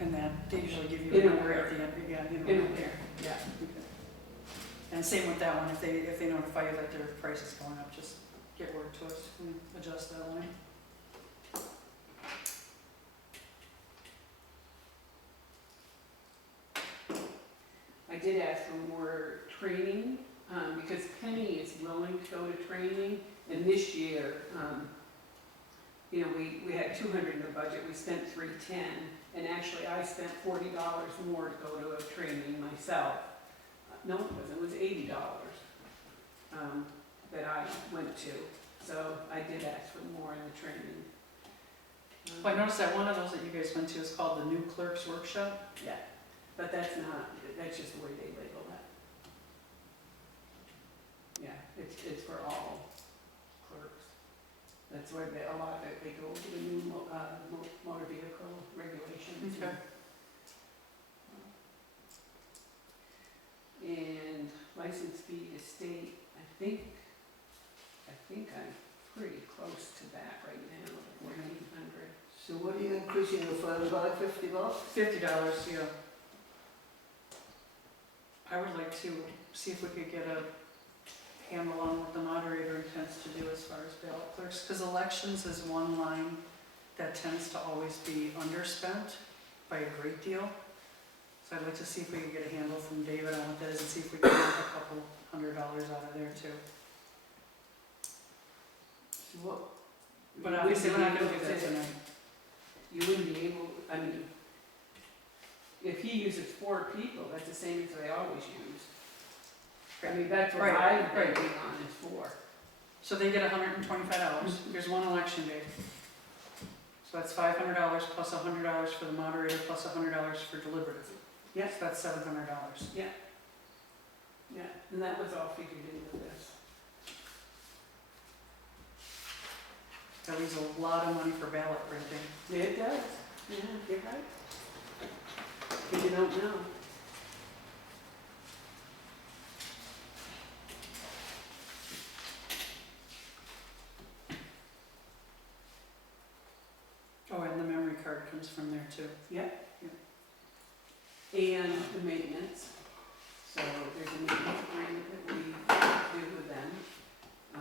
And that, they usually give you In a a number where? at the end, yeah, In you a know, where, yeah. Okay. And same with that one, if they notify you that their price is going up, just get word to us and adjust that line. I did ask for more training, because Penny is willing to go to training, and this year, you know, we had 200 in the budget, we spent 310, and actually I spent $40 more to go to a training myself. No, it wasn't, it was $80, that I went to, so I did ask for more in the training. Well, I noticed that one of those that you guys went to is called the New Clerks Workshop. Yeah, but that's not, that's just the way they label that. Yeah, it's for all clerks. That's where they, a lot of it, they go to the new motor vehicle regulations. Okay. And license fee to state, I think I'm pretty close to that right now, 1,400. So what are you increasing the phone by, $50? $50, yeah. I would like to see if we could get a handle on what the moderator intends to do as far as ballot clerks, because elections is one line that tends to always be underspent by a great deal. So I'd like to see if we can get a handle from David on what that is and see if we can make a couple $100 out of there too. So what? But you obviously we're wouldn't not be gonna able do that tonight. You wouldn't be able, I mean, if he uses 4 people, that's the same as they always use. I mean, that's what Right, I'm right. banking on is 4. So they get $125. There's one election day. So that's $500 plus $100 for the moderator plus $100 for deliberative. Yes. So that's $700. Yeah, and that was all figured into this. That leaves a lot of money for ballot printing. Yeah, it does. Yeah, you're right. If you don't know. Oh, and the memory card comes from there too. And the maintenance. So there's a maintenance agreement that we do with them. I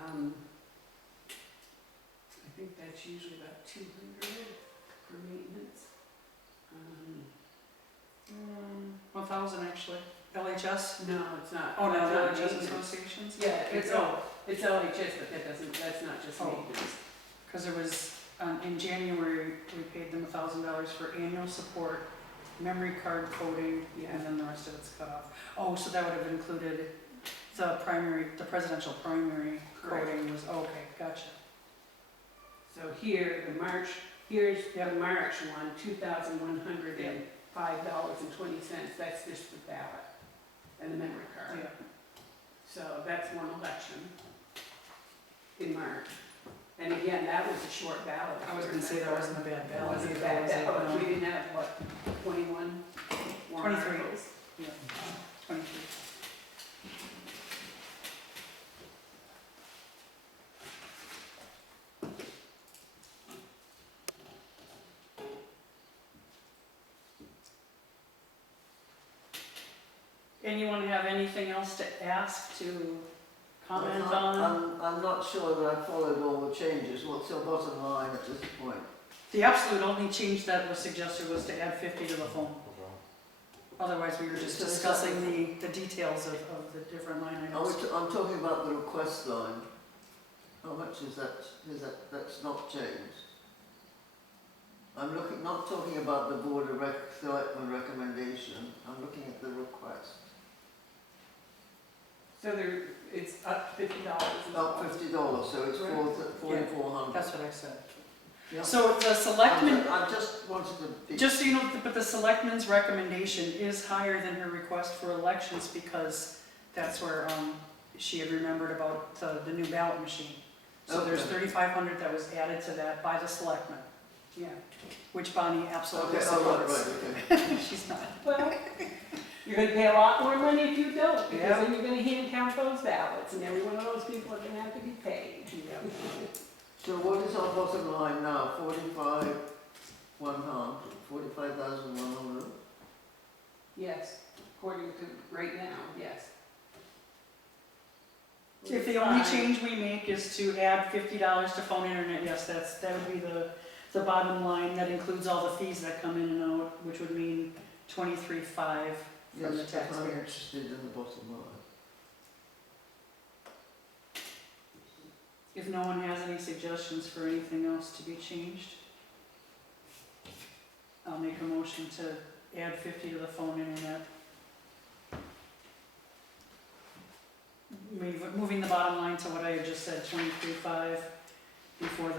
think that's usually about 200 for maintenance. 1,000 actually. LHS? No, it's not. Oh, no, That's not LHS maintenance. associations? Yeah, it's LHS, but that's not just Oh. maintenance. Because it was, in January, we paid them $1,000 for annual support, memory card coding, Yeah. and then the rest of it's cut off. Oh, so that would have included the presidential primary Correct. coding was, okay, gotcha. So here's the March one, $2,105.20, that's just the ballot and the memory card. Yeah. So that's one election in March. And again, that was a short ballot. I was gonna say that wasn't a bad That balance. wasn't a bad ballot, we didn't have, what, 21 warrant 23. articles? Yeah, 23. Anyone have anything else to ask, to comment on? I'm not sure that I followed all the changes. What's your bottom line at this point? The absolute only change that was suggested was to add 50 to the phone. Otherwise, we were just discussing the details of the different line items. I'm talking about the request line. How much is that? That's not changed. I'm not talking about the board of selectmen recommendation. I'm looking at the request. So it's up $50. Up $50, so it's Right. 4,400. That's what I said. Yeah. So the selectmen, I just wanted to be... just so you know, but the selectmen's recommendation is higher than her request for elections because that's where she had remembered about the new ballot machine. So there's Okay. 3,500 that was added to that by the selectmen, Yeah. which Bonnie absolutely Okay, all right, supports. right, okay. She's not. Well, you're gonna pay a lot more money if you don't, because Yeah. then you're gonna hand count those ballots, and every one of those people are gonna have to be paid. So what is our bottom line now? 45? one harm, 45,100. Yes, according to right now, yes. If the only Fine. change we make is to add $50 to phone internet, yes, that would be the bottom line. That includes all the fees that come in and out, which would mean $23,500 from the Yes, but I'm taxpayers. interested in the bottom line. If no one has any suggestions for anything else to be changed, I'll make a motion to add 50 to the phone internet. Moving the bottom line to what I had just said, 23.5 before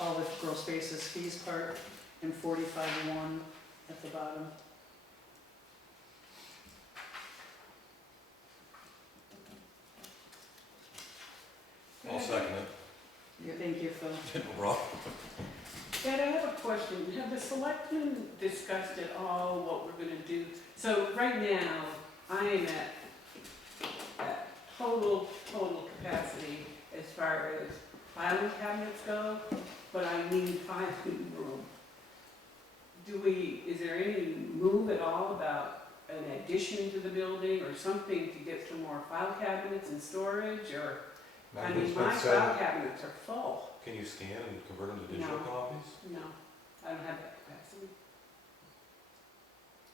all the gross basis fees part, and 45.1 at the bottom. I'll second it. Thank you, Phil. No problem. Ed, I have a question. Have the selectmen discussed at all what we're gonna do? So right now, I am at total capacity as far as filing cabinets go, but I need 5 new room. Is there any move at all about an addition to the building or something to get some more file cabinets and storage, or? I mean, my file cabinets are full. Can you scan and convert them to digital No. copies? No, I don't have that capacity.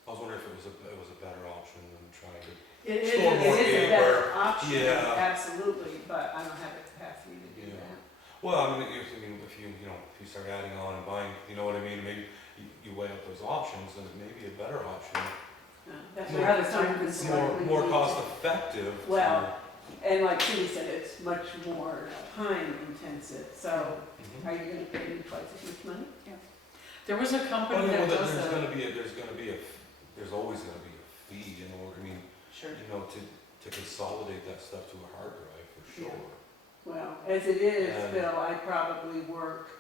I was wondering if it was a better option than trying to. It Store is. more It is a paper. better option, Yeah. absolutely, but I don't have the capacity to do Yeah. that. Well, I mean, if you start adding on and buying, you know what I mean? Maybe you weigh up those options, and it may be a better option, That's More- rather time consuming. more cost effective. Well, and like Cindy said, it's much more time intensive, so Mhm. are you gonna pay me twice as much money? There was a Well, company no, that but does there's that. there's always gonna be a fee in order, Sure. to consolidate that stuff to a hard drive, for Yeah. sure. Well, as it is, Yeah. Bill, I probably work,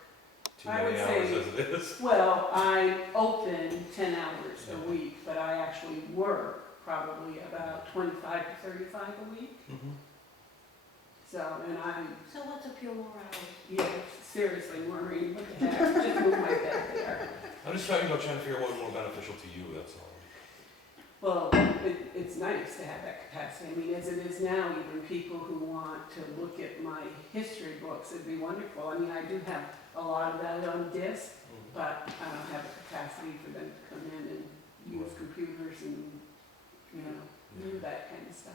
Too I many would hours say- as it is. well, I open 10 hours a Yeah. week, but I actually work probably about 25 to 35 a week. Mhm. So, and I'm, So what's a few more hours? yeah, seriously, Maureen, what the heck, just move my bed there. I'm just trying to figure out what's more beneficial to you, that's all. Well, it's nice to have that capacity. I mean, as it is now, even people who want to look at my history books, it'd be wonderful. I mean, I do have a lot of that on disc, Mhm. but I don't have the capacity for them to come in and use computers and, do that kind of stuff.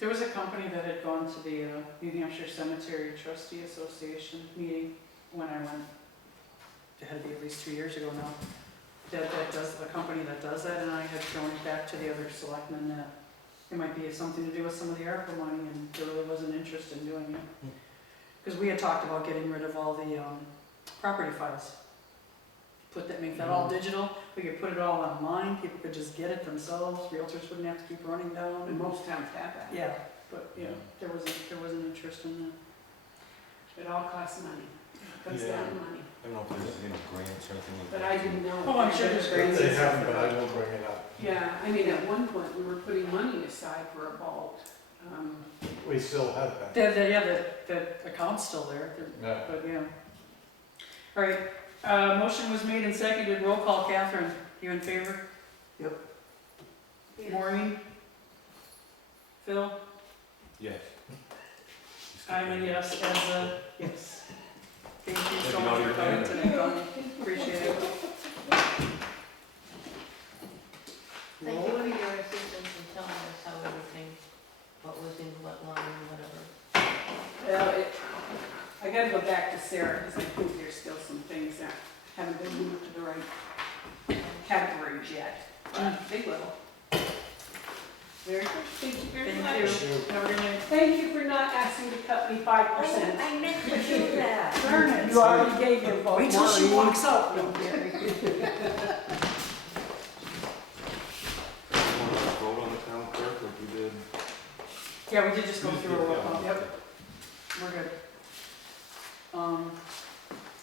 There was a company that had gone to the New Hampshire Cemetery Trustee Association meeting when I went. It had to be at least 2 years ago now. That does, a company that does that, and I had thrown it back to the other selectmen that it might be something to do with some of the ARPA money, and there really wasn't interest in doing it. Because we had talked about getting rid of all the property files. Make that all digital, we could put it all online, people could just get it themselves, realtors wouldn't have to keep running down. And most towns have that. Yeah, but, there wasn't interest in that. It all costs money. It comes Yeah. down to money. I don't know if there's any grants or anything like that. But I didn't know. Oh, I'm sure there's grants. They haven't, but I will bring it up. Yeah, I mean, at one point, we were putting money aside for a vault. We still have that. The account's still there, Yeah. but yeah. All right, motion was made and seconded, roll call, Catherine, you in favor? Yep. Maureen? Phil? Yes. I'm a yes, as a, yes. Thank you If so you much don't for even coming know. today, Dawn. Appreciate it. Thank you for your assistance in telling us how everything, what was in what line and whatever. Well, I gotta go back to Sarah, because I think there's still some things that haven't been moved to the right categories yet. They will. Very good, thank you very Thank much. you. Have a good night. Thank you for not asking to cut me 5%. I meant to do that. Darn it. You already gave your vote. Wait till she Maureen. walks out. No. You want to vote on the town clerk like we did? Yeah, we did just go through a roll Yeah. call, yep, we're good.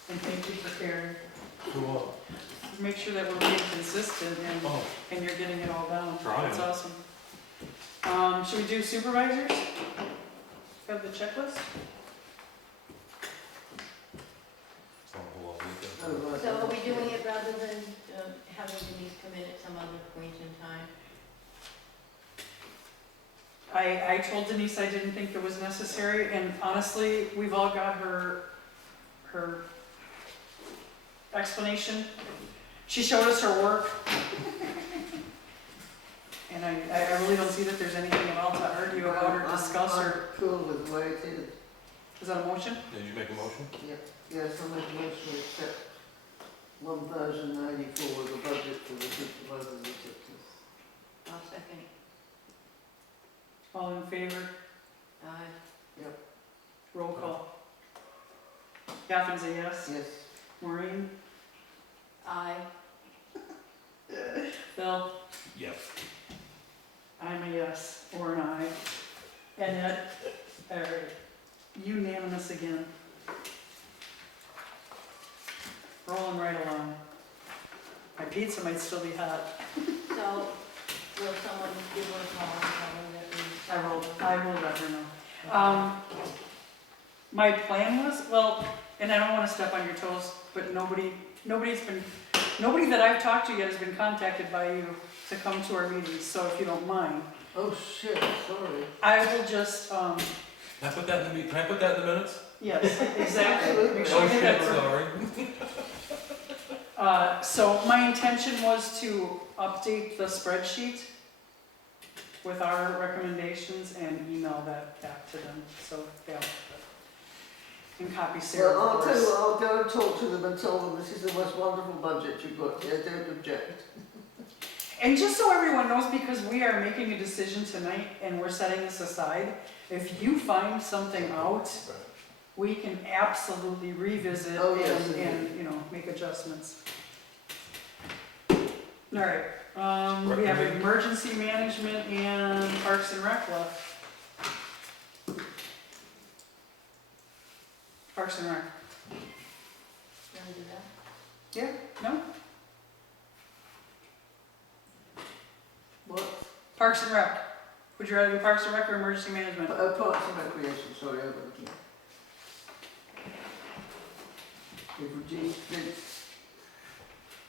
And thank you for caring. Cool. Make sure that we're being consistent Oh, and you're getting it all down. Trying. That's awesome. Should we do supervisors? Have the checklist? it's not a whole lot of weekend. Oh, right. So are we doing it rather than having Denise come in at some other point in time? I told Denise I didn't think it was necessary, and honestly, we've all got her explanation. She showed us her work. And I really don't see that there's anything at all to argue about or discuss, or, I'm cool with the way it is. is that a motion? Did you make a motion? Yes, I make a motion to accept 1,094 as the budget for the supervisor's executives. I'll second. All in favor? Aye. Roll call. Catherine's a yes. Yes. Maureen? Aye. Bill? Yes. I'm a yes, or an aye. And Ed? All right. Unanimous again. Rolling right along. My pizza might still be hot. So, will someone give her a call and tell her that we... I will let her know. My plan was, well, and I don't wanna step on your toes, but nobody that I've talked to yet has been contacted by you to come to our meetings, so if you don't mind, Oh, shit, sorry. I will just, Can I put that in the minutes? yes, exactly. Absolutely. Make sure you Oh, get shit, that. sorry. So my intention was to update the spreadsheet with our recommendations and email that back to them, so they'll, and copy Sarah, Well, I'll of tell you course. what, I'll go and talk to them and tell them this is the most wonderful budget you've got here, don't object. And just so everyone knows, because we are making a decision tonight and we're setting this aside, if you find something out, we can absolutely revisit Oh, yes, and, you know, make adjustments. All right, we have Recommend. emergency management and Parks and Rec left. Parks and Rec, You wanna do that? yeah, no? What? Parks and Rec, would you rather do Parks and Rec or emergency management? Parks and Recreation, sorry, over again. They've reduced,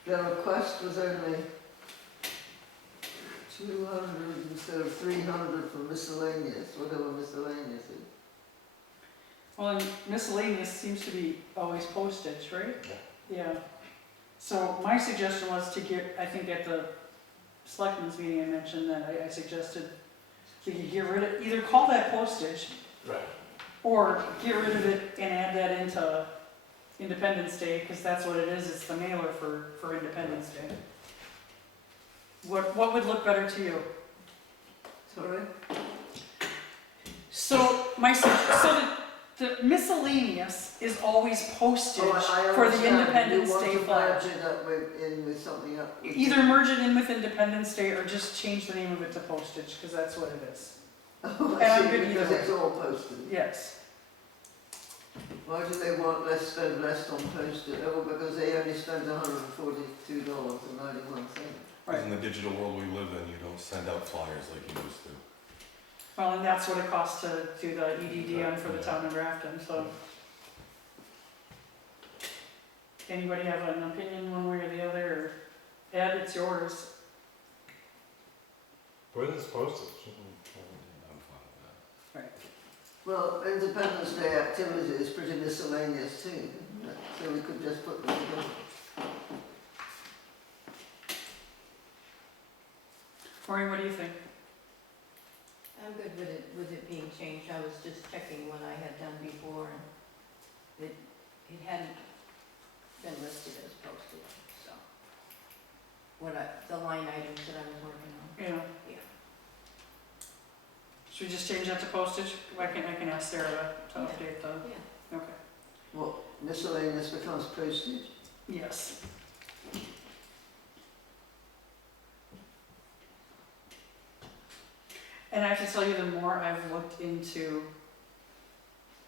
their request was only 200 instead of 300 for miscellaneous, whatever miscellaneous is. Well, and miscellaneous seems to be always postage, right? Yeah. So my suggestion was to get, I think at the selectmen's meeting I mentioned that I suggested we could get rid of, either call that postage Right. or get rid of it and add that into Independence Day, because that's what it is, it's the mailer for Independence Day. What would look better to you? Sorry? So the miscellaneous is always postage I for the understand. Independence Day You want flyer. to merge it up with something up. Either merge it in with Independence Day or just change the name of it to postage, because that's what it is. Oh, And I'm I see, good because either it's all posted. Yes. Why do they want spend less on postage? Oh, because they only spend $142.91. Right. In the digital world we live in, you don't send out flyers like you used to. Well, and that's what it costs to do the EDD on for the town of Grafton, so. Anybody have an opinion one way or the other, or Ed, it's yours. Where is postage? I'm fine with that. Well, Independence Day activity is pretty miscellaneous too, isn't it? So we could just put them together. Maureen, what do you think? I'm good with it being changed. I was just checking what I had done before and it hadn't been listed as posted, so. The line items that I was working on. Yeah. Yeah. Should we just change that to postage? I can ask Sarah to update the, Yeah. okay. What, miscellaneous becomes postage? Yes. And I have to tell you, the more I've looked into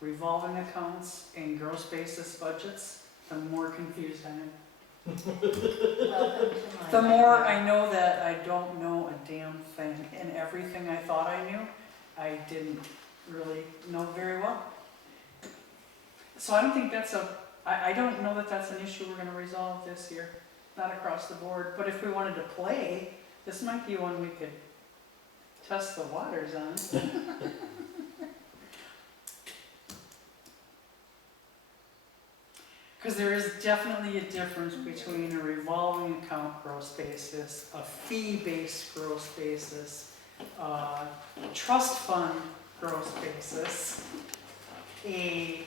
revolving accounts and gross basis budgets, the more confused I am. Welcome to my. The more I know that I don't know a damn thing, and everything I thought I knew, I didn't really know very well. So I don't think that's a I don't know that that's an issue we're gonna resolve this year, not across the board, but if we wanted to play, this might be one we could test the waters on. Because there is definitely a difference between a revolving account gross basis, a fee-based gross basis, trust fund gross basis, a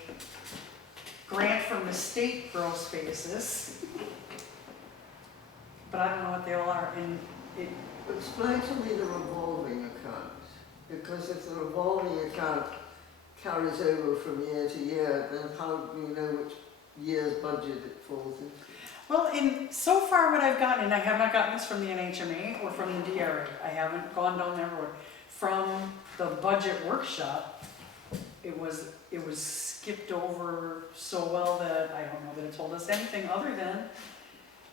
grant from the state gross basis. But I don't know what they all are, and it, Explain to me the revolving account, because if the revolving account carries over from year to year, then how do you know which year's budget it falls into? well, in, so far what I've gotten, and I have not gotten this from the NHMA or from the DRA, I haven't gone down that road. From the budget workshop, it was skipped over so well that I don't know that it told us anything other than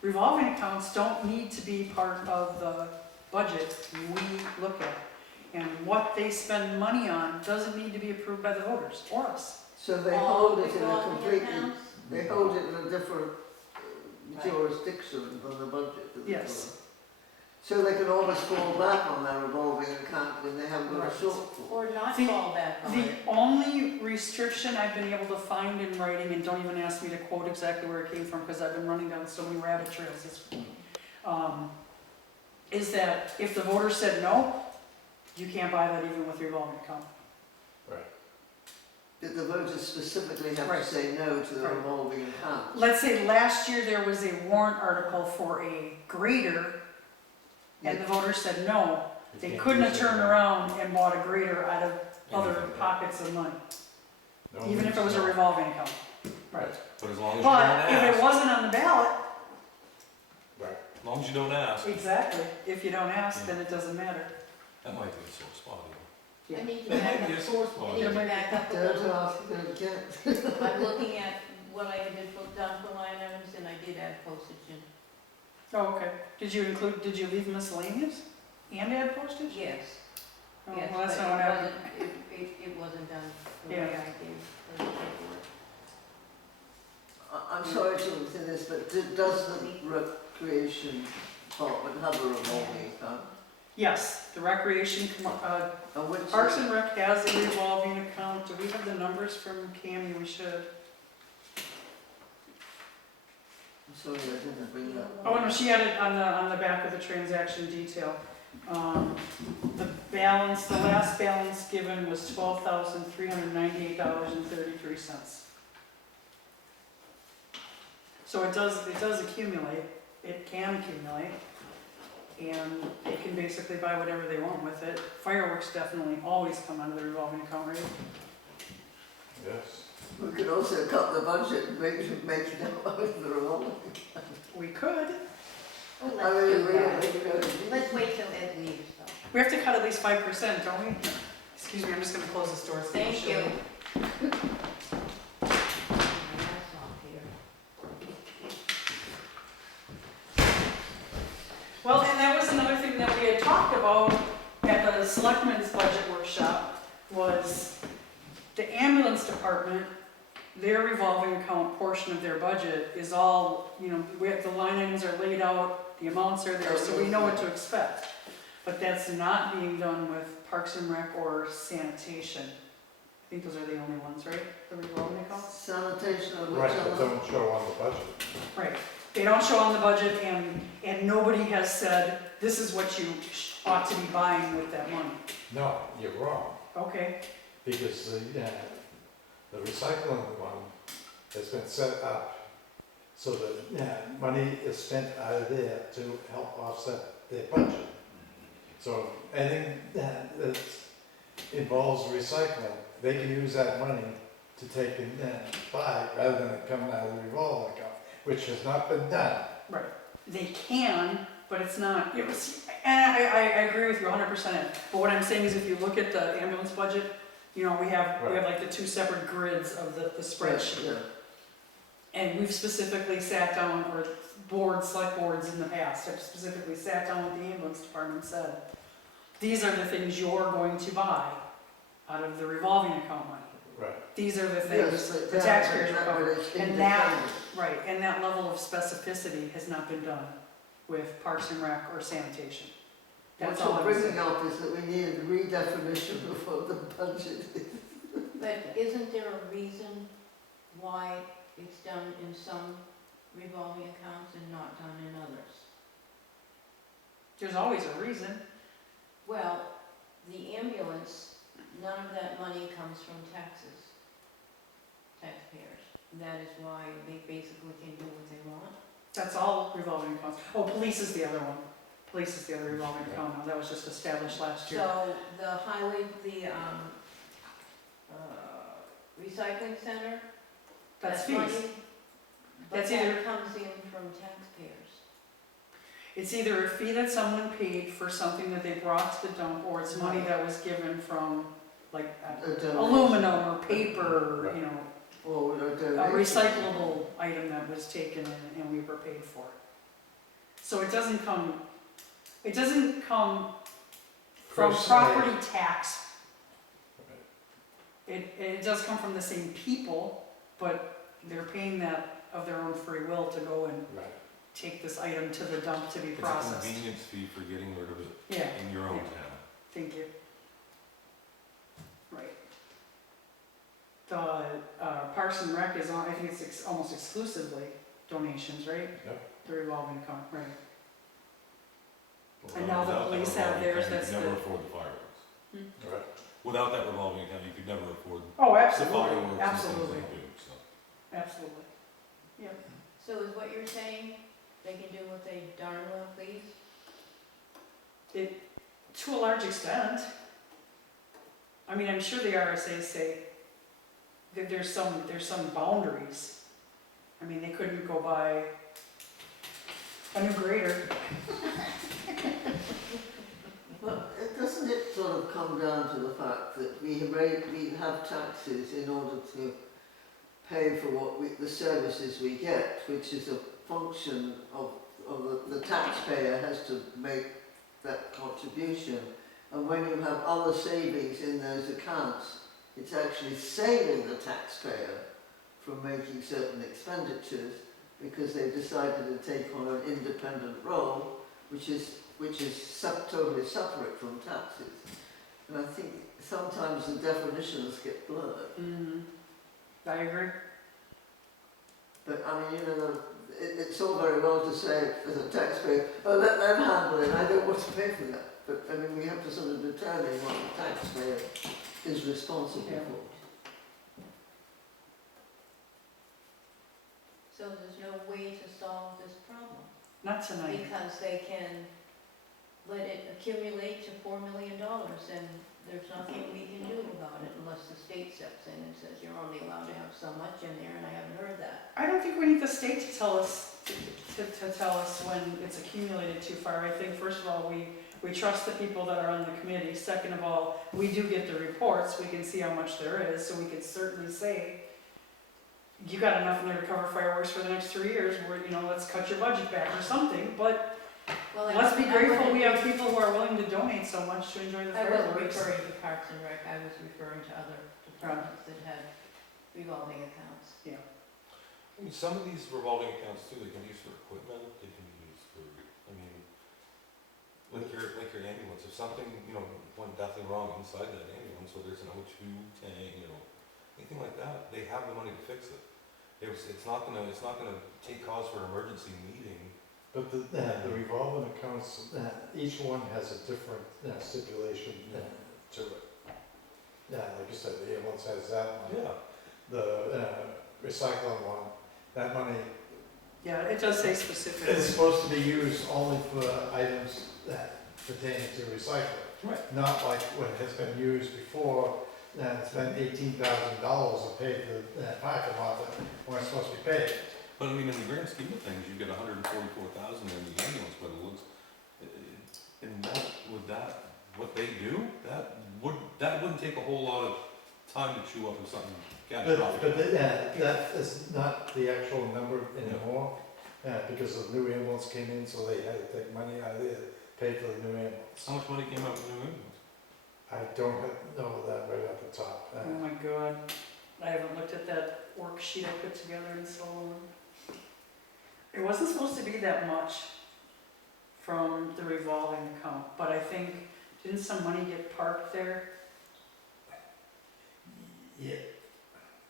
revolving accounts don't need to be part of the budget we look at. And what they spend money on doesn't need to be approved by the voters or us. So they All hold it in a revolving completely, accounts? they hold it in a different Right. jurisdiction than the budget. that they Yes. follow. So they can always fall back on their revolving account when they haven't got a Right. shortfall. Or not The- fall back on The it. only restriction I've been able to find in writing, and don't even ask me to quote exactly where it came from, because I've been running down so many rabbit trails this week, is that if the voters said no, you can't buy that even with revolving account. Did the voters specifically have Right. to say no to the Right. revolving account? Let's say last year there was a warrant article for a grader, and the voters said no. You They can't couldn't have use it. turned around and bought a grader out of other Anything. pockets of money, No even if it was a means no. revolving account. Right. But as long as you don't But if it ask, wasn't on the ballot, Right. as long as you don't ask, exactly, if you don't ask, then it doesn't matter. that might be a sore spot. I need to That back might be up, a sore I spot. need to back up a Don't little. ask, don't get. I'm looking at what I had put down for line items, and I did add postage in. Oh, okay. Did you leave miscellaneous and add postage? Yes, Oh, yes, well, but that's it not what happened. wasn't, it wasn't done the Yeah. way I did the paperwork. I'm sorry to say this, but does the recreation department have a revolving account? Yes, the recreation, And which? Parks and Rec has a revolving account. Do we have the numbers from Cammy? We should. I'm sorry, I didn't bring that. Oh, no, she had it on the back of the transaction detail. The balance, the last balance given was $12,398.33. So it does accumulate, it can accumulate, and they can basically buy whatever they want with it. Fireworks definitely always come out of the revolving account, right? Yes. We could also cut the budget and make it out of the revolving account. We could. Oh, I let's mean, do that. we Let's wait till Ed leaves, though. We have to cut at least 5%, don't we? Excuse me, I'm just gonna close this door. so Thank you. you. That's off here. Well, and that was another thing that we had talked about at the selectmen's budget workshop, was the ambulance department, their revolving account portion of their budget is all, you know, the line items are laid out, the amounts are there, so we know what to expect. But that's not being done with Parks and Rec or sanitation. I think those are the only ones, right? The revolving accounts? Sanitation of which Right, but other? don't show on the budget. Right. They don't show on the budget, and nobody has said, this is what you ought to be buying with that money. No, you're wrong, Okay, because the recycling one has been set up so that money is spent out of there to help offset their budget. So anything that involves recycling, they can use that money to take and buy rather than it coming out of the revolving account, which has not been done. right. They can, but it's not, it was, and I agree with you 100%. But what I'm saying is if you look at the ambulance budget, you know, we have like the two separate grids of the spreadsheet. Yeah. And we've specifically sat down, or select boards in the past have specifically sat down with the ambulance department and said, these are the things you're going to buy out of the revolving account money. Right. These are the Yes, things but the that- taxpayers but recover. it's And that, independent. right, and that level of specificity has not been done with Parks and Rec or sanitation. What That's all you're I'm bringing saying. up is that we need a redefinition of what the budget is. But isn't there a reason why it's done in some revolving accounts and not done in others? There's always a reason. Well, the ambulance, none of that money comes from taxpayers. That is why they basically can do what they want. That's all revolving accounts. Oh, police is the other one. Police is the other revolving account now. That was just established last year. So the highway, the recycling center, That's that money, fees. but That's that either- comes in from taxpayers. It's either a fee that someone paid for something that they brought to the dump, or it's money that was given from, like, A donation. aluminum or paper, you know, Or a a donation. recyclable item that was taken and we were paid for it. So it doesn't come from Per se. property tax. It does come from the same people, but they're paying that of their own free will to go and Right. take this item to the dump to be It's a processed. convenience fee for getting rid of it Yeah, in your own Yeah. town. thank you. Right. The Parks and Rec is on, I think it's almost exclusively donations, right? Yep. The revolving account, right. Well, And now the without that police have revolving theirs, account, that's You could never the- afford the fireworks. Right. Without that revolving account, you could never afford Oh, the absolutely, fireworks and things absolutely, they do, so. absolutely. Yep. So is what you're saying, they can do what they darn well please? To a large extent. I mean, I'm sure the RSA say that there's some boundaries. I mean, they couldn't go buy a new grader. But doesn't it sort of come down to the fact that we have taxes in order to pay for the services we get, which is a function of the taxpayer has to make that contribution. And when you have other savings in those accounts, it's actually saving the taxpayer from making certain expenditures because they've decided to take on an independent role, which is totally separate from taxes. And I think sometimes the definitions get blurred. Mm-hmm. I agree. But I mean, it's all very well to say as a taxpayer, oh, let them handle it, I don't want to pay for that. But I mean, we have to sort of determine what the taxpayer is responsible Yeah. for. So there's no way to solve this problem? Not tonight. Because they can let it accumulate to $4 million and there's nothing we can do about it unless the state steps in and says you're only allowed to have so much in there, and I haven't heard that. I don't think we need the state to tell us, to tell us when it's accumulated too far. I think, first of all, we trust the people that are on the committee. Second of all, we do get the reports, we can see how much there is, so we can certainly say, you got enough in there to cover fireworks for the next 3 years, where, let's cut your budget back or something, but Well, let's be grateful we have wasn't- people who are willing to donate so much to enjoy the I wasn't fireworks. referring to Parks and Rec, I was referring to other departments that had revolving accounts. I mean, some of these revolving accounts too, they can be used for equipment, they can be used for, like your ambulance, if something, went deathly wrong inside that ambulance, whether it's an O2 tank, anything like that, they have the money to fix it. It's not gonna take cause for an emergency meeting. But the revolving accounts, each one has a different stipulation to it. Yeah, like you said, the ambulance has that one. Yeah. The recycling one, that money Yeah, it does say specifically. is supposed to be used only for items that pertain to recycling. Right. Not like what has been used before, it's been $18,000 to pay for that parking lot that weren't supposed to be paid. But in the grand scheme of things, you've got 144,000 in the ambulance by the looks. And what they do, that wouldn't take a whole lot of time to chew up if something catastrophic. But that is not the actual number anymore, because the new ambulance came in, so they had to take money out of there, to pay for the new ambulance. How much money came out from the new ambulance? I don't know that right off the top. Oh my God. I haven't looked at that worksheet I put together in so long. It wasn't supposed to be that much from the revolving account, but I think, didn't some money get parked there? Yeah,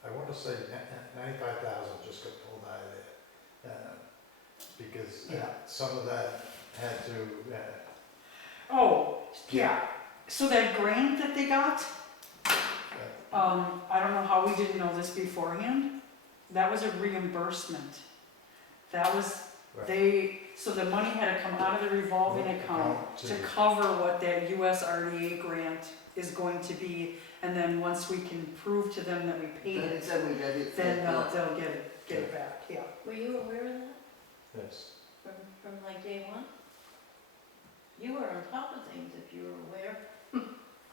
I want to say 95,000 just got pulled out of there. Because Yeah. some of that had to, Oh, yeah, so that grant that they got, I don't know how we didn't know this beforehand, that was a reimbursement. That was, so the money had to come out of the revolving account to cover what that USRDA grant is going to be, and then once we can prove to them that we paid it, Then we get it. then they'll get it back, yeah. Were you aware of that yes. from like day one? You were on top of things if you were aware.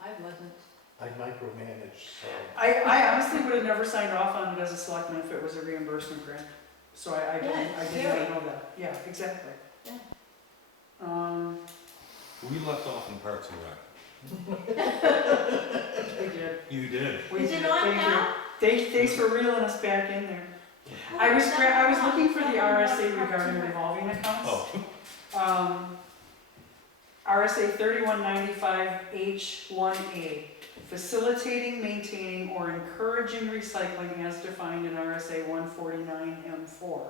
I wasn't. I micromanage, so. I honestly would have never signed off on it as a selectman if it was a reimbursement grant, so I Yeah, did not know that, yeah, exactly. Yeah. We left off in Parks and Rec. We did. You did. We Is did. it on Thank you. now? Thanks for reeling us back in there. I was looking for the RSA regarding revolving accounts. Oh, RSA 3195H1A, facilitating, maintaining, or encouraging recycling as defined in RSA 149M4.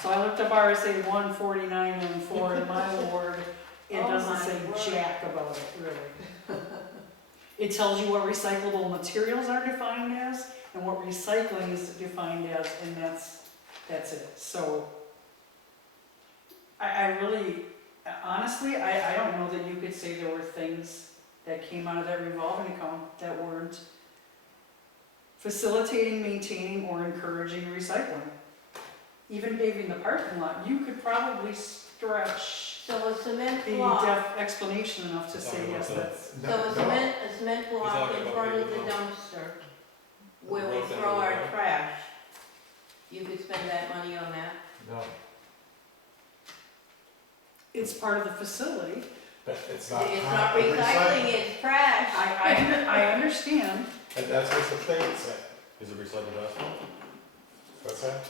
So I looked up RSA 149M4 in my ward, it Oh doesn't my say word. jack about it, really. It tells you what recyclable materials are defined as, and what recycling is defined as, and that's it. So, I really, honestly, I don't know that you could say there were things that came out of that revolving account that weren't facilitating, maintaining, or encouraging recycling. Even paving the parking lot, you could probably stretch So a cement the block, explanation enough to say, yes, that's, so a cement block talking in about front of the paving dumpster where we Broke down throw the our road. trash. You could spend that money on that. No, it's part of the facility. but it's not. It's part not of recycling, it's trash. I understand. And that's what the state said. is it recycled asphalt? What's that?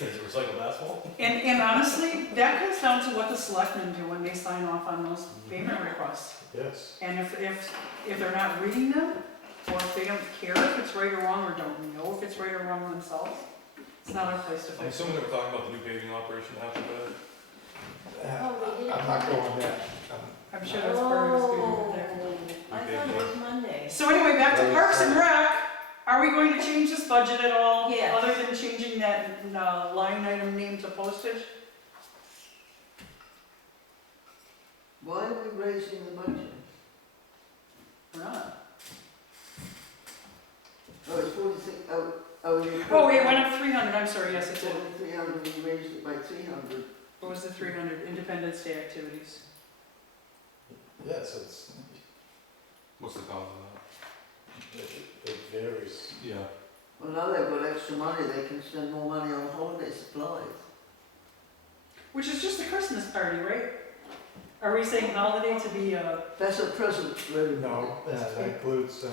Is it recycled asphalt? And honestly, that comes down to what the selectmen do when they sign off on those payment requests. Yes. And if they're not reading them, or if they don't care if it's right or wrong, or don't know if it's right or wrong themselves, it's not our place to I'm fix it. assuming they were talking about the new paving operation after that. Oh, they did it I'm not Monday. going there. I'm sure that's part of his good there. I thought it was Monday. So anyway, back to Parks and Rec. Are we going to change this budget at all? Yes. Other than changing that line item name to postage? Why are we raising the budget? We're not. Oh, it's 46, you. Oh, it went up 300, I'm sorry, yes, it did. 300, we raised it by 300. What was the 300 Independence Day activities? Yes, it's, What's the cause of it varies. that? Yeah. Well, now they've got extra money, they can spend more money on holiday supplies. Which is just a Christmas party, right? Are we saying holiday to be That's a present, really. No, that includes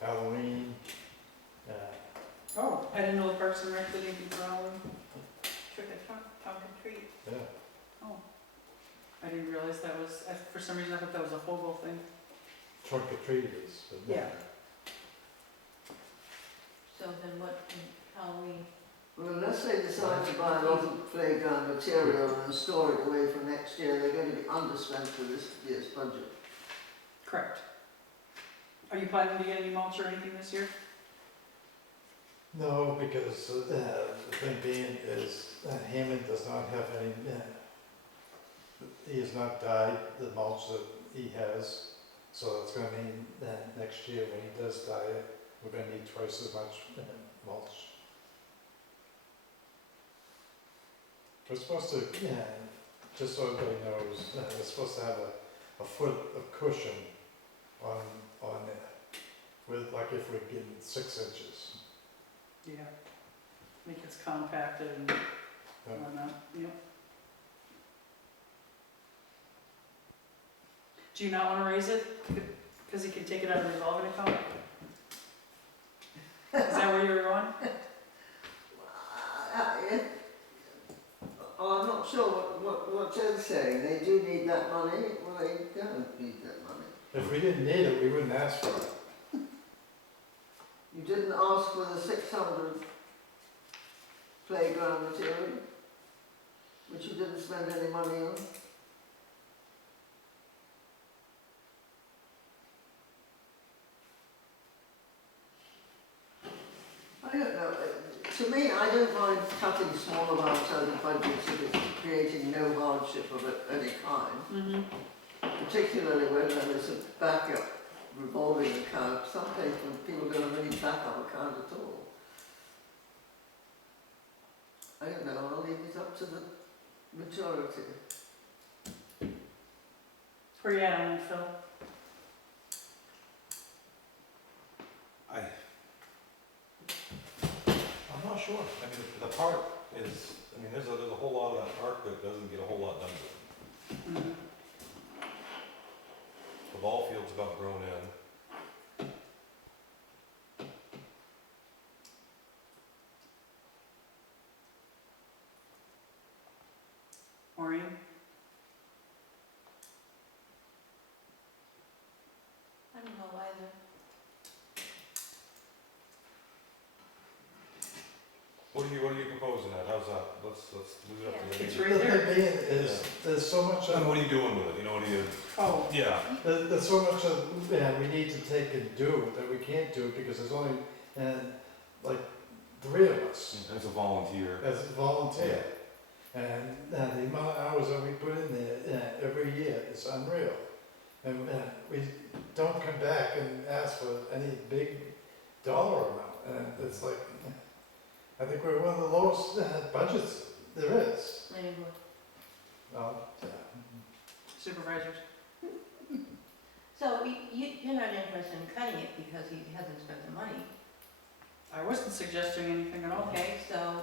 Halloween, oh, I didn't know the Parks and Rec did anything for Halloween. Trick or treat. yeah. Oh, I didn't realize that was, for some reason I thought that was a Fogle thing. Trunk or treaters. but no. Yeah. So then what, Halloween? Well, unless they decide to buy a lot of playground material and store it away for next year, they're going to be underspent for this year's budget. Correct. Are you planning to get any mulch or anything this year? No, because the thing being is Hammond does not have any, he has not dyed the mulch that he has. So that's going to mean that next year when he does dye it, we're going to need twice as much mulch. We're supposed to, just so everybody knows, we're supposed to have a foot of cushion on there, with like if we're getting 6 inches. Yeah. Make it's compacted and Yeah. whatnot, yep. Do you not wanna raise it? Cause he can take it out of the revolving account? that where you were going? I'm not sure what Joe's saying, they do need that money, well, they don't need that money. If we didn't need it, we wouldn't ask for it. You didn't ask for the 600 playground material, which you didn't spend any money on. I don't know, to me, I don't mind cutting small amounts out of budgets if it's creating no hardship of any kind, Mm-hmm. particularly when there is a backup revolving account. Some people don't have any backup account at all. I don't know, I'll leave it up to the majority. Where you at on that, Phil? I'm not sure. I mean, the park is, I mean, there's a whole lot of that park that doesn't get a whole lot done to it. Mm-hmm. The ball field's about grown in. Maureen? I don't know either. What are you proposing at? How's that? Let's leave it up to you. It's The right there. thing is, there's so much And of, what are you doing with it? You know, what do you, Oh, yeah. there's so much of, we need to take and do that we can't do because there's only, like, 3 of us As a volunteer. as a volunteer. And the amount of hours that we put in there every year is unreal. And we don't come back and ask for any big dollar amount. And it's like, I think we're one of the lowest budgets there is. Planning board. Well, supervisors. So you're not interested in cutting it because he hasn't spent the money. I wasn't suggesting anything at all. Okay, so